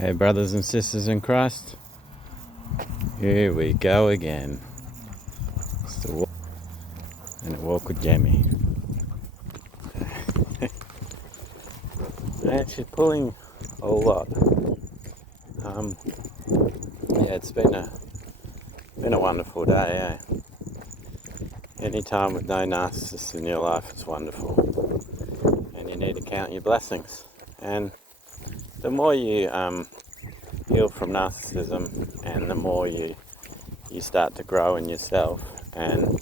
Hey, brothers and sisters in Christ, here we go again. It's the walk and a walk with Jamie. Actually, pulling a lot. It's been a wonderful day. Any time with no narcissists in your life is wonderful, and you need to count your blessings. And the more you heal from narcissism, and the more you start to grow in yourself and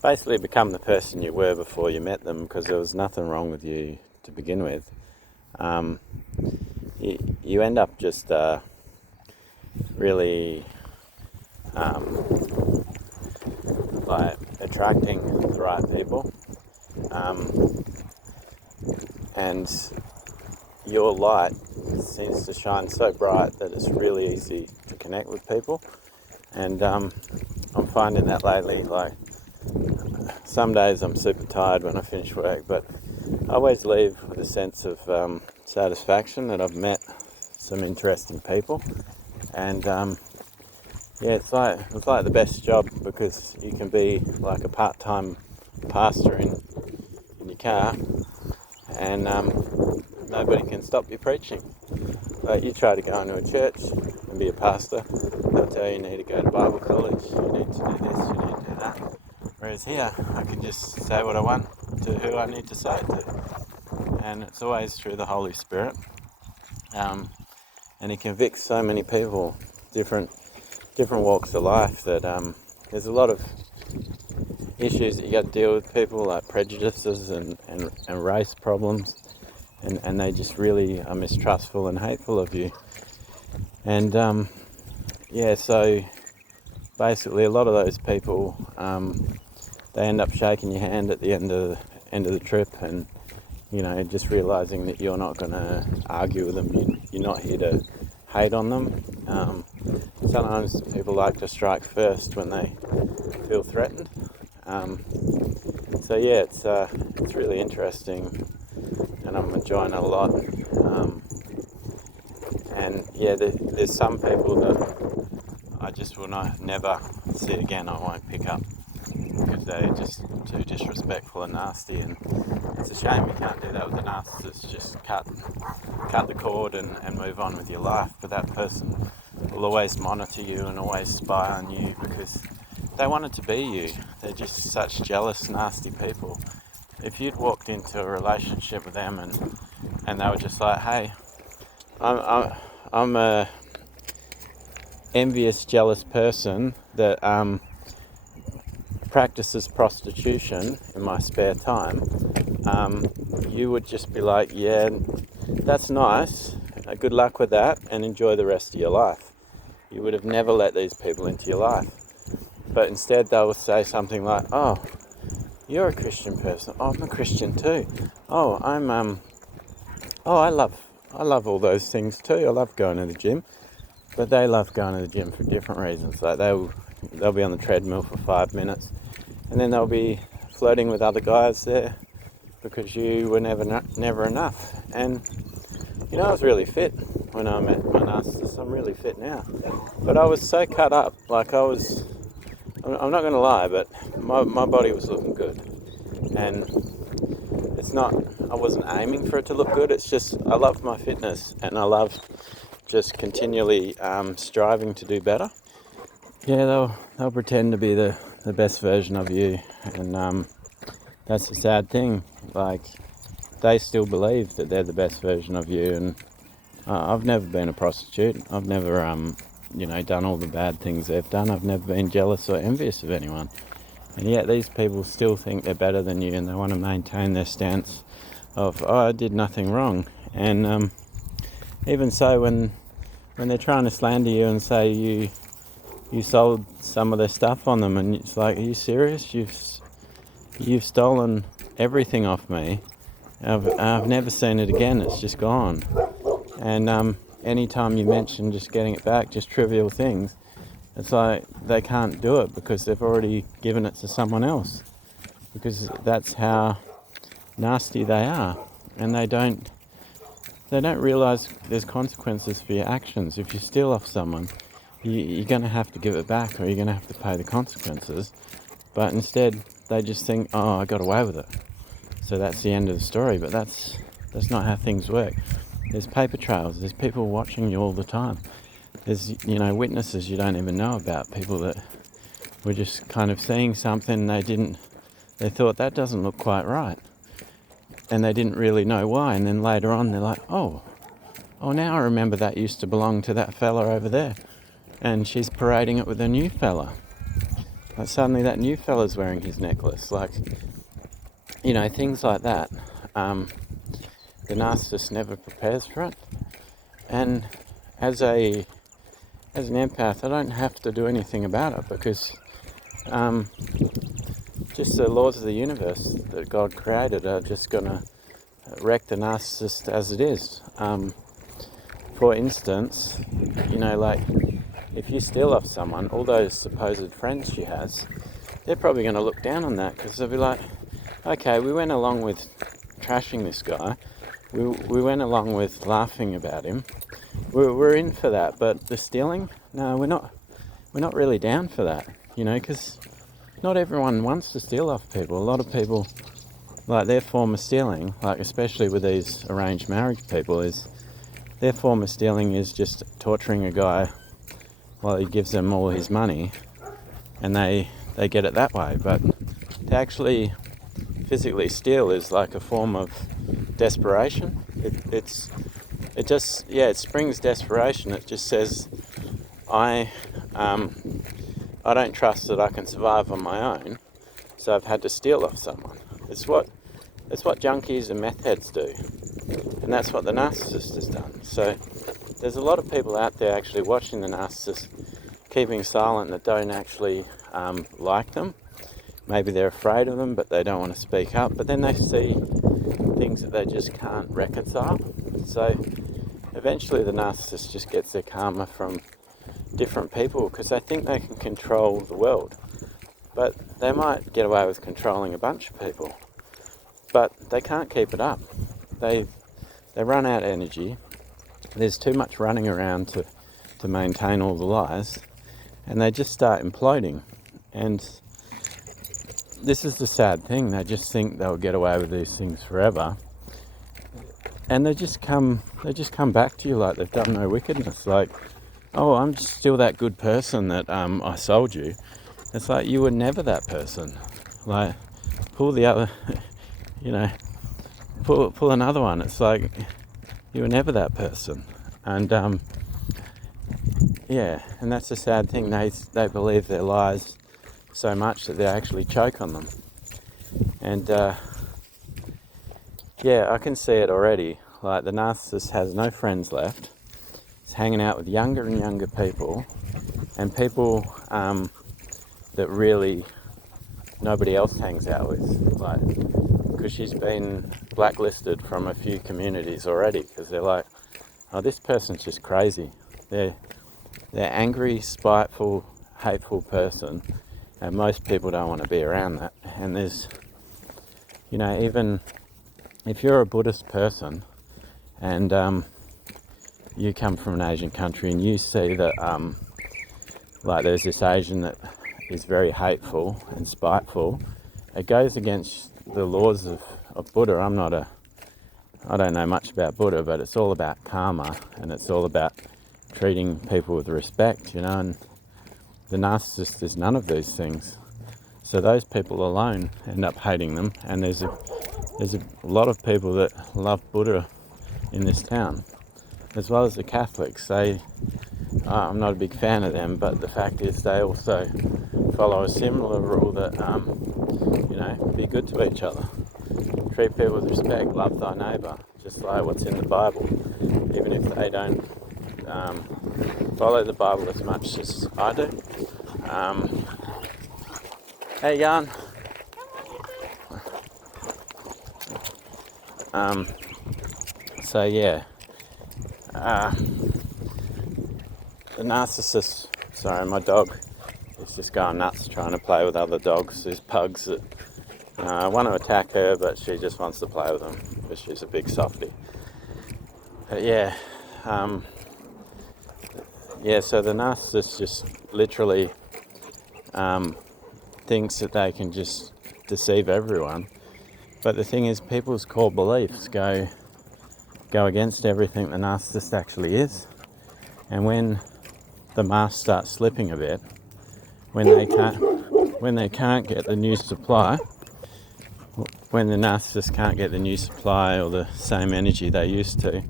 basically become the person you were before you met them, because there was nothing wrong with you to begin with. You end up just really by attracting the right people, and your light seems to shine so bright that it's really easy to connect with people. And I'm finding that lately, like some days I'm super tired when I finish work, but I always leave with a sense of satisfaction that I've met some interesting people. And it's like the best job, because you can be like a part-time pastor in your car, and nobody can stop you preaching. Like, you try to go into a church and be a pastor, they'll tell you need to go to Bible college, you need to do this, you need to do that. Whereas here, I can just say what I want to who I need to say it to. And it's always through the Holy Spirit. And He convicts so many people, different walks of life, that there's a lot of issues that you got to deal with, people like prejudices and race problems, and they just really are mistrustful and hateful of you. And so basically a lot of those people, they end up shaking your hand at the end of the trip, and just realizing that you're not going to argue with them. You're not here to hate on them. Sometimes people like to strike first when they feel threatened. It's really interesting, and I'm enjoying it a lot. There's some people that I just will never see again. I won't pick up, because they're just too disrespectful and nasty, and it's a shame you can't do that with a narcissist. Just cut the cord and move on with your life. But that person will always monitor you and always spy on you, because they want it to be you. They're just such jealous, nasty people. If you'd walked into a relationship with them and they were just like, hey, I'm a envious, jealous person that practices prostitution in my spare time, you would just be like, yeah, that's nice, good luck with that, and enjoy the rest of your life. You would have never let these people into your life. But instead they will say something like, oh, you're a Christian person. Oh, I'm a Christian too. Oh, I love all those things too. I love going to the gym. But they love going to the gym for different reasons. Like they'll be on the treadmill for 5 minutes, and then they'll be flirting with other guys there because you were never enough. And I was really fit when I met my narcissist. I'm really fit now. But I was so cut up. Like I'm not going to lie, but my body was looking good. And I wasn't aiming for it to look good. It's just, I love my fitness, and I love just continually striving to do better. Yeah, they'll pretend to be the best version of you, and that's a sad thing. Like, they still believe that they're the best version of you, and I've never been a prostitute. I've never done all the bad things they've done. I've never been jealous or envious of anyone. And yet these people still think they're better than you, and they want to maintain their stance of, oh, I did nothing wrong. And even so, when they're trying to slander you and say you sold some of their stuff on them, and it's like, are you serious? You've stolen everything off me. I've never seen it again. It's just gone. And anytime you mention just getting it back, just trivial things, it's like they can't do it because they've already given it to someone else, because that's how nasty they are. And they don't they don't realise there's consequences for your actions. If you steal off someone, you're going to have to give it back, or you're going to have to pay the consequences. But instead, they just think, oh, I got away with it. So that's the end of the story. But that's not how things work. There's paper trails. There's people watching you all the time. There's, witnesses you don't even know about. People that were just kind of seeing something they thought that doesn't look quite right. And they didn't really know why. And then later on, they're like, oh, now I remember that used to belong to that fella over there. And she's parading it with a new fella. Like suddenly that new fella's wearing his necklace. Like, things like that. The narcissist never prepares for it. And as an empath, I don't have to do anything about it, because just the laws of the universe that God created are just going to wreck the narcissist as it is. For instance, like if you steal off someone, all those supposed friends she has, they're probably going to look down on that, because they'll be like, okay, we went along with trashing this guy, we went along with laughing about him, we're in for that, but the stealing, no, we're not really down for that, because not everyone wants to steal off people. A lot of people, like, their form of stealing, like especially with these arranged marriage people, is their form of stealing is just torturing a guy while he gives them all his money, and they get it that way. But to actually physically steal is like a form of desperation. It springs desperation. It just says, I don't trust that I can survive on my own, so I've had to steal off someone. It's what junkies and meth heads do, and that's what the narcissist has done. So there's a lot of people out there actually watching the narcissist, keeping silent, that don't actually like them. Maybe they're afraid of them, but they don't want to speak up. But then they see things that they just can't reconcile. So eventually the narcissist just gets their karma from different people, because they think they can control the world. But they might get away with controlling a bunch of people, but they can't keep it up. They run out of energy. There's too much running around to maintain all the lies, and they just start imploding. And this is the sad thing. They just think they'll get away with these things forever, and they just come back to you like they've done no wickedness. Like, oh, I'm still that good person that I sold you. It's like, you were never that person. Like, pull the other, pull another one. It's like, you were never that person. And and that's the sad thing. They believe their lies so much that they actually choke on them. And I can see it already. Like, the narcissist has no friends left. He's hanging out with younger and younger people, and people that really nobody else hangs out with, like, because she's been blacklisted from a few communities already, because they're like, oh, this person's just crazy. They're angry, spiteful, hateful person, and most people don't want to be around that. And there's, even if you're a Buddhist person and you come from an Asian country and you see that like there's this Asian that is very hateful and spiteful, it goes against the laws of Buddha. I don't know much about Buddha, but it's all about karma, and it's all about treating people with respect, and the narcissist is none of these things. So those people alone end up hating them, and there's a lot of people that love Buddha in this town, as well as the Catholics. I'm not a big fan of them, but the fact is they also follow a similar rule that, be good to each other. Treat people with respect, love thy neighbour, just like what's in the Bible, even if they don't follow the Bible as much as I do. How you going? The narcissist, sorry, my dog is just going nuts trying to play with other dogs. There's pugs that want to attack her, but she just wants to play with them because she's a big softie. But yeah, so the narcissist just literally thinks that they can just deceive everyone. But the thing is, people's core beliefs go against everything the narcissist actually is. And when the mask starts slipping a bit, when they can't get the new supply, when the narcissist can't get the new supply or the same energy they used to,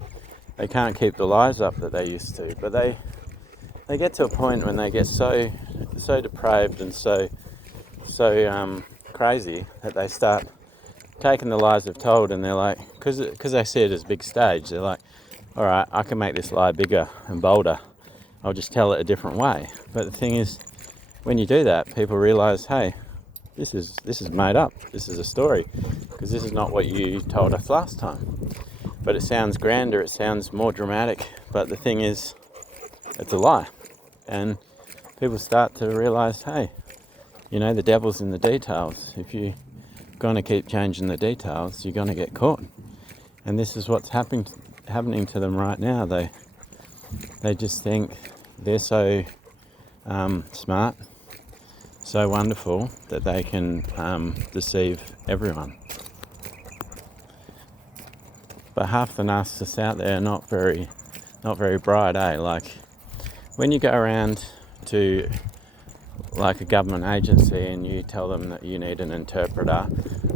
they can't keep the lives up that they used to. But they get to a point when they get so depraved and so crazy that they start taking the lies they've told, and they're like, because they see it as a big stage, they're like, all right, I can make this lie bigger and bolder. I'll just tell it a different way. But the thing is, when you do that, people realize, hey, this is made up. This is a story, because this is not what you told us last time. But it sounds grander, it sounds more dramatic. But the thing is, it's a lie. And people start to realize, hey, the devil's in the details. If you're going to keep changing the details, you're going to get caught. And this is what's happening to them right now. They just think they're so smart, so wonderful, that they can deceive everyone. But half the narcissists out there are not very bright, eh? Like, when you go around to like a government agency and you tell them that you need an interpreter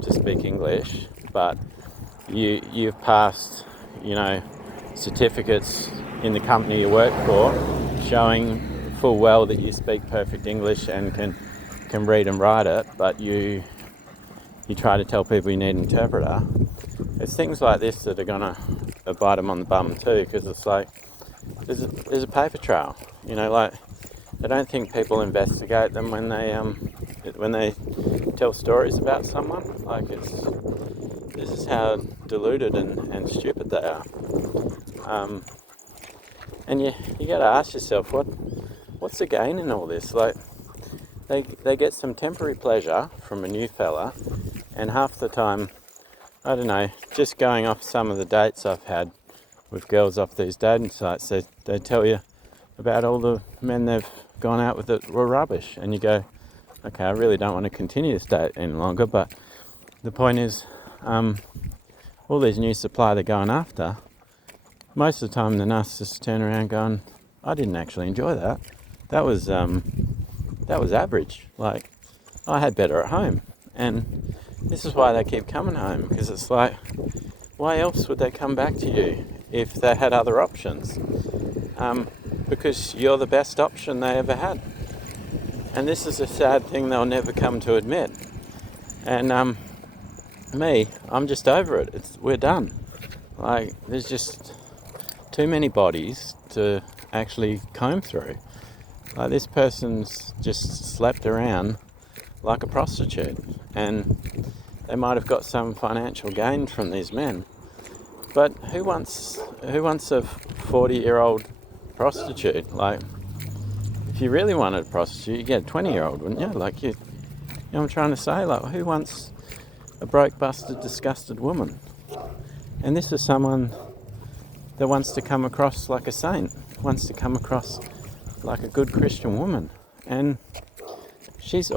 to speak English, but you've passed, certificates in the company you work for showing full well that you speak perfect English and can read and write it, but you try to tell people you need an interpreter. It's things like this that are gonna bite them on the bum too, because it's like there's a paper trail. Like, I don't think people investigate them when they tell stories about someone. Like, this is how deluded and stupid they are. And you got to ask yourself, what's the gain in all this? Like, they get some temporary pleasure from a new fella, and half the time, I don't know, just going off some of the dates I've had with girls off these dating sites, they tell you about all the men they've gone out with that were rubbish, and you go, okay, I really don't want to continue this date any longer. But the point is, all these new supply they're going after, most of the time the narcissists turn around going, I didn't actually enjoy that. That was average. Like, I had better at home. And this is why they keep coming home, because it's like, why else would they come back to you if they had other options? Because you're the best option they ever had. And this is a sad thing they'll never come to admit. And I'm just over it. We're done. Like, there's just too many bodies to actually comb through. Like, this person's just slept around like a prostitute, and they might have got some financial gain from these men. But who wants a 40-year-old prostitute? Like, if you really wanted a prostitute, you'd get a 20-year-old, wouldn't you? Like, you know what I'm trying to say? Like, who wants a broke, busted, disgusted woman? And this is someone that wants to come across like a saint, wants to come across like a good Christian woman. And they've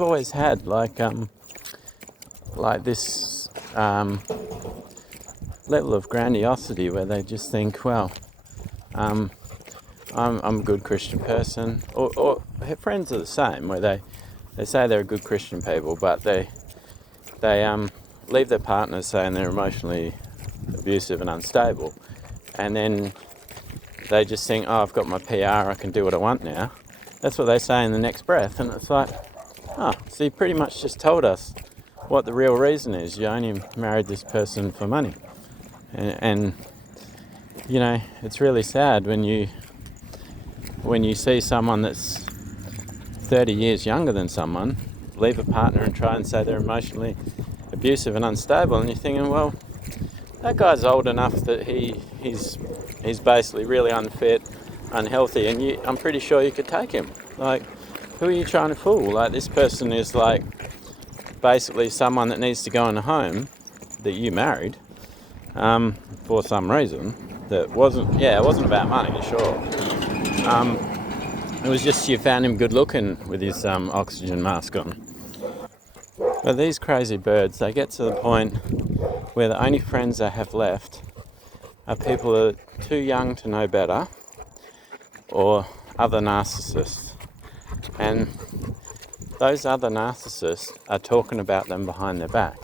always had like this level of grandiosity where they just think, well, I'm a good Christian person, or her friends are the same, where they say they're a good Christian people, but they leave their partners saying they're emotionally abusive and unstable, and then they just think, oh, I've got my PR, I can do what I want now. That's what they say in the next breath, and it's like, so you pretty much just told us what the real reason is. You only married this person for money. And it's really sad when you see someone that's 30 years younger than someone leave a partner and try and say they're emotionally abusive and unstable, and you're thinking, well, that guy's old enough that he's basically really unfit, unhealthy, and I'm pretty sure you could take him. Like, who are you trying to fool? Like, this person is like basically someone that needs to go in a home that you married, for some reason. That wasn't, yeah, it wasn't about money, sure. It was just you found him good looking with his oxygen mask on. But these crazy birds, they get to the point where the only friends they have left are people that are too young to know better or other narcissists. And those other narcissists are talking about them behind their back.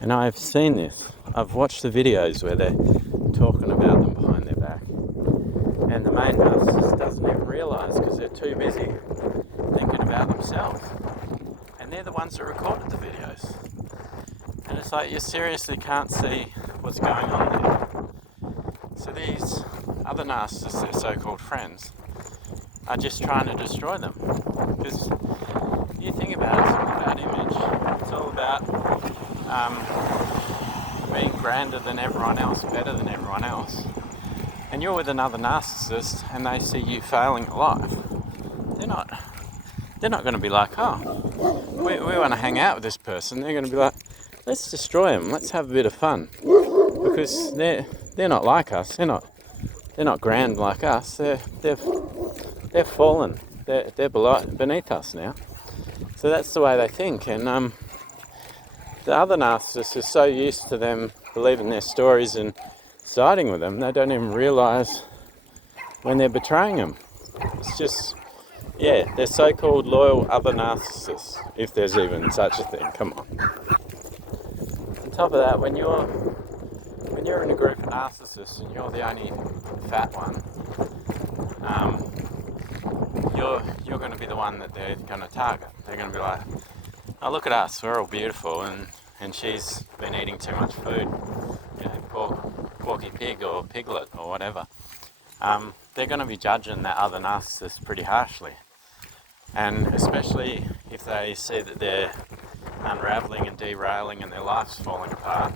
And I've seen this. I've watched the videos where they're talking about them behind their back. And the main narcissist doesn't even realise because they're too busy thinking about themselves. And they're the ones that recorded the videos. And it's like you seriously can't see what's going on there. So these other narcissists, their so-called friends, are just trying to destroy them. Because you think about it, it's all about image. It's all about being grander than everyone else, better than everyone else. And you're with another narcissist and they see you failing at life. They're not going to be like, oh, we want to hang out with this person. They're going to be like, let's destroy them. Let's have a bit of fun. Because they're not like us. They're not grand like us. They're fallen. They're beneath us now. So that's the way they think. And the other narcissists are so used to them believing their stories and siding with them, they don't even realise when they're betraying them. It's just, yeah, they're so-called loyal other narcissists, if there's even such a thing. Come on. On top of that, when you're in a group of narcissists and you're the only fat one, you're going to be the one that they're going to target. They're going to be like, oh, look at us, we're all beautiful, and she's been eating too much food, porky pig or piglet or whatever. They're going to be judging that other narcissist pretty harshly. And especially if they see that they're unravelling and derailing and their life's falling apart,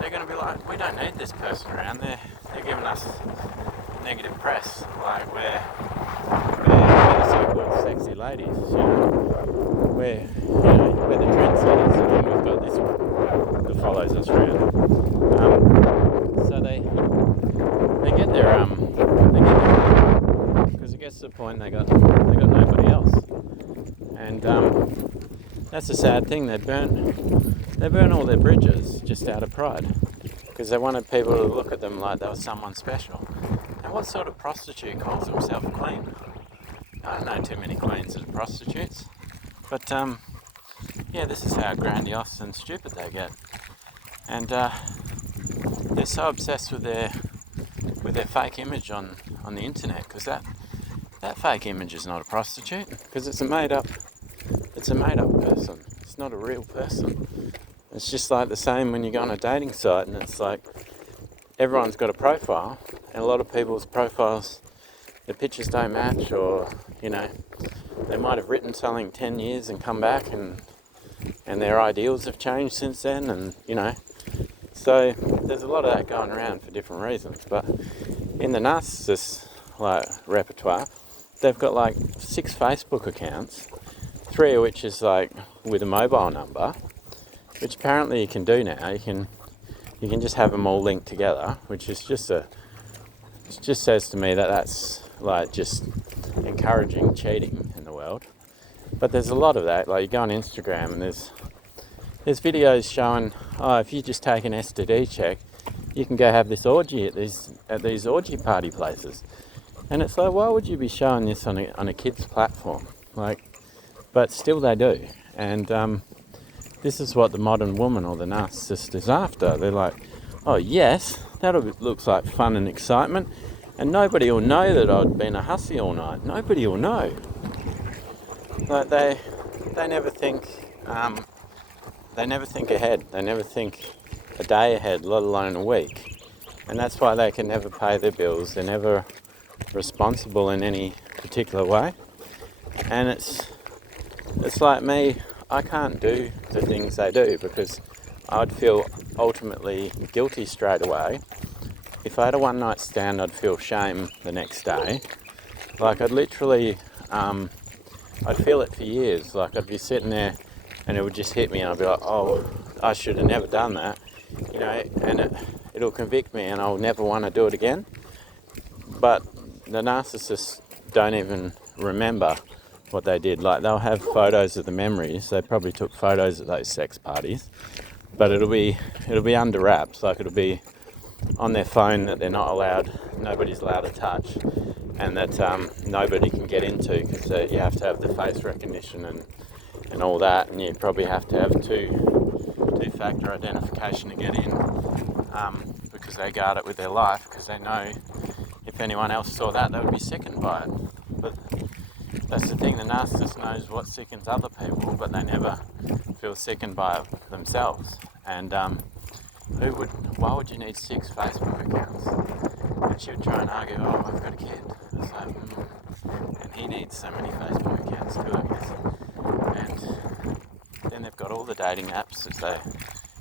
they're going to be like, we don't need this person around. They're giving us negative press. Like we're the so-called sexy ladies, We're the trendsetters, and we've got this one that follows us around. So they get their because it gets to the point they got nobody else, and that's a sad thing. They burn all their bridges just out of pride because they wanted people to look at them like they were someone special. And what sort of prostitute calls himself clean? I don't know too many cleans as prostitutes, but yeah, this is how grandiose and stupid they get, and they're so obsessed with their fake image on the internet, because that fake image is not a prostitute, because it's a made up person. It's not a real person. It's just like the same when you go on a dating site and it's like everyone's got a profile, and a lot of people's profiles, the pictures don't match, or they might have written something 10 years and come back and their ideals have changed since then, and so there's a lot of that going around for different reasons. But in the narcissist repertoire, they've got like 6 Facebook accounts, 3 of which is like with a mobile number, which apparently you can do now. You can just have them all linked together, which is it just says to me that that's like just encouraging cheating in the world. But there's a lot of that. Like you go on Instagram and there's videos showing, oh, if you just take an STD check, you can go have this orgy at these orgy party places. And it's like, why would you be showing this on a kid's platform? But still they do. And this is what the modern woman or the narcissist is after. They're like, oh yes, that looks like fun and excitement, and nobody will know that I'd been a hussy all night. Nobody will know. Like they never think ahead. They never think a day ahead, let alone a week. And that's why they can never pay their bills. They're never responsible in any particular way. And it's like me, I can't do the things they do because I'd feel ultimately guilty straight away. If I had a one night stand, I'd feel shame the next day. Like I'd literally, I'd feel it for years. Like I'd be sitting there and it would just hit me and I'd be like, oh, I should have never done that. and it'll convict me, and I'll never want to do it again. But the narcissists don't even remember what they did. Like, they'll have photos of the memories. They probably took photos at those sex parties, but it'll be under wraps. Like, it'll be on their phone that they're not allowed, nobody's allowed to touch, and that nobody can get into, because you have to have the face recognition and all that, and you probably have to have two-factor identification to get in, because they guard it with their life, because they know if anyone else saw that, they would be sickened by it. But that's the thing, the narcissist knows what sickens other people, but they never feel sickened by it themselves. And why would you need 6 Facebook accounts? And she would try and argue, oh, I've got a kid. It's like, and he needs so many Facebook accounts too, I guess. And then they've got all the dating apps as they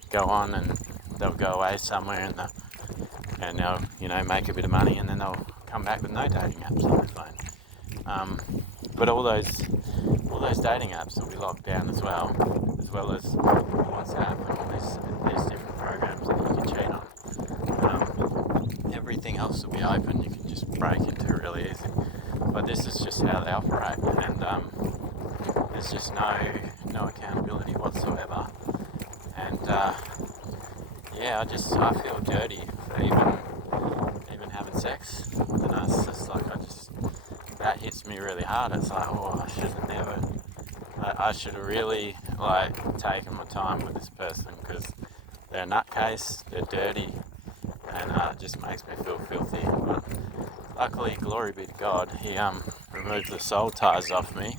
go on, and they'll go away somewhere and they'll make a bit of money, and then they'll come back with no dating apps on their phone. But all those dating apps will be locked down as well as WhatsApp and all these different programs that you can cheat on. Everything else will be open. You can just break into it really easy. But this is just how they operate, and there's just no accountability whatsoever. And I feel dirty for even having sex with a narcissist. Like, that hits me really hard. It's like, I should have really taken my time with this person, because they're a nutcase, they're dirty, and it just makes me feel filthy. But luckily, glory be to God, he removed the soul ties off me.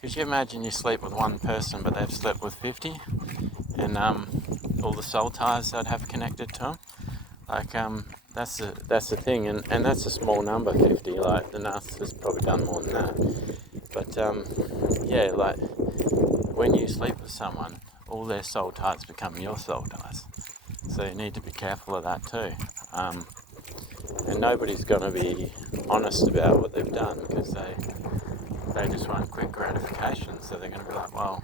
Could you imagine you sleep with one person, but they've slept with 50, and all the soul ties they'd have connected to them? Like, that's the thing, and that's a small number, 50. Like, the narcissist probably done more than that. But when you sleep with someone, all their soul ties become your soul ties. So you need to be careful of that too. And nobody's going to be honest about what they've done, because they just want quick gratification. So they're going to be like, well,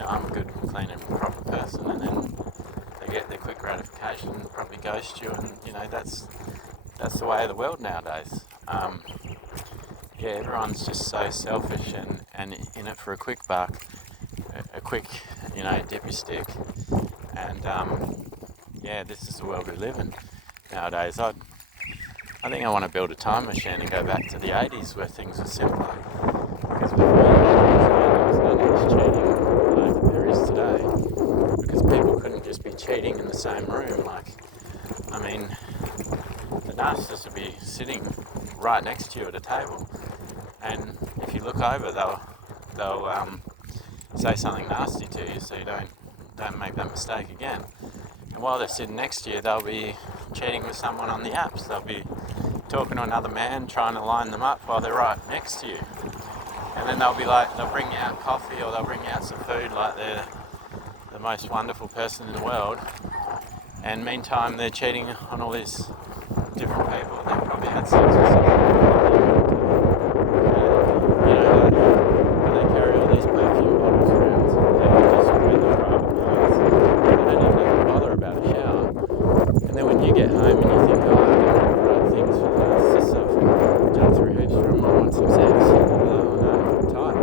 I'm a good, clean and proper person, and then they get their quick gratification and probably ghost you, and that's the way of the world nowadays. Everyone's just so selfish and in it for a quick buck, a quick, dip your stick, and this is the world we live in nowadays. I think I want to build a time machine and go back to the 80s where things were simpler, because before there was none of this cheating like there is today, because people couldn't just be cheating in the same room. The narcissist would be sitting right next to you at a table, and if you look over, they'll say something nasty to you, so you don't make that mistake again. And while they're sitting next to you, they'll be cheating with someone on the apps. They'll be talking to another man, trying to line them up while they're right next to you. And then they'll bring you out coffee, or they'll bring you out some food like they're the most wonderful person in the world. And meantime, they're cheating on all these different people they probably had sex with someone. And they carry all these perfume bottles around. They just wear their private clothes. They don't even bother about a shower. And then when you get home and you think, oh, I've done the right things for the narcissist, I've jumped through hoops for them, I want some sex. Oh no, I'm tired.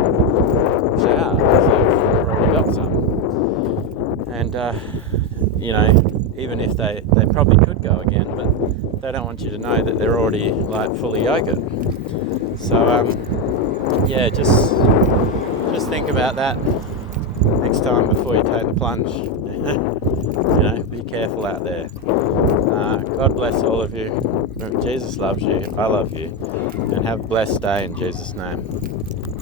Shower, so I've already got some. And even if they probably could go again, but they don't want you to know that they're already fully yogurt. So just think about that next time before you take the plunge. Be careful out there. God bless all of you. Jesus loves you. I love you. And have a blessed day in Jesus' name.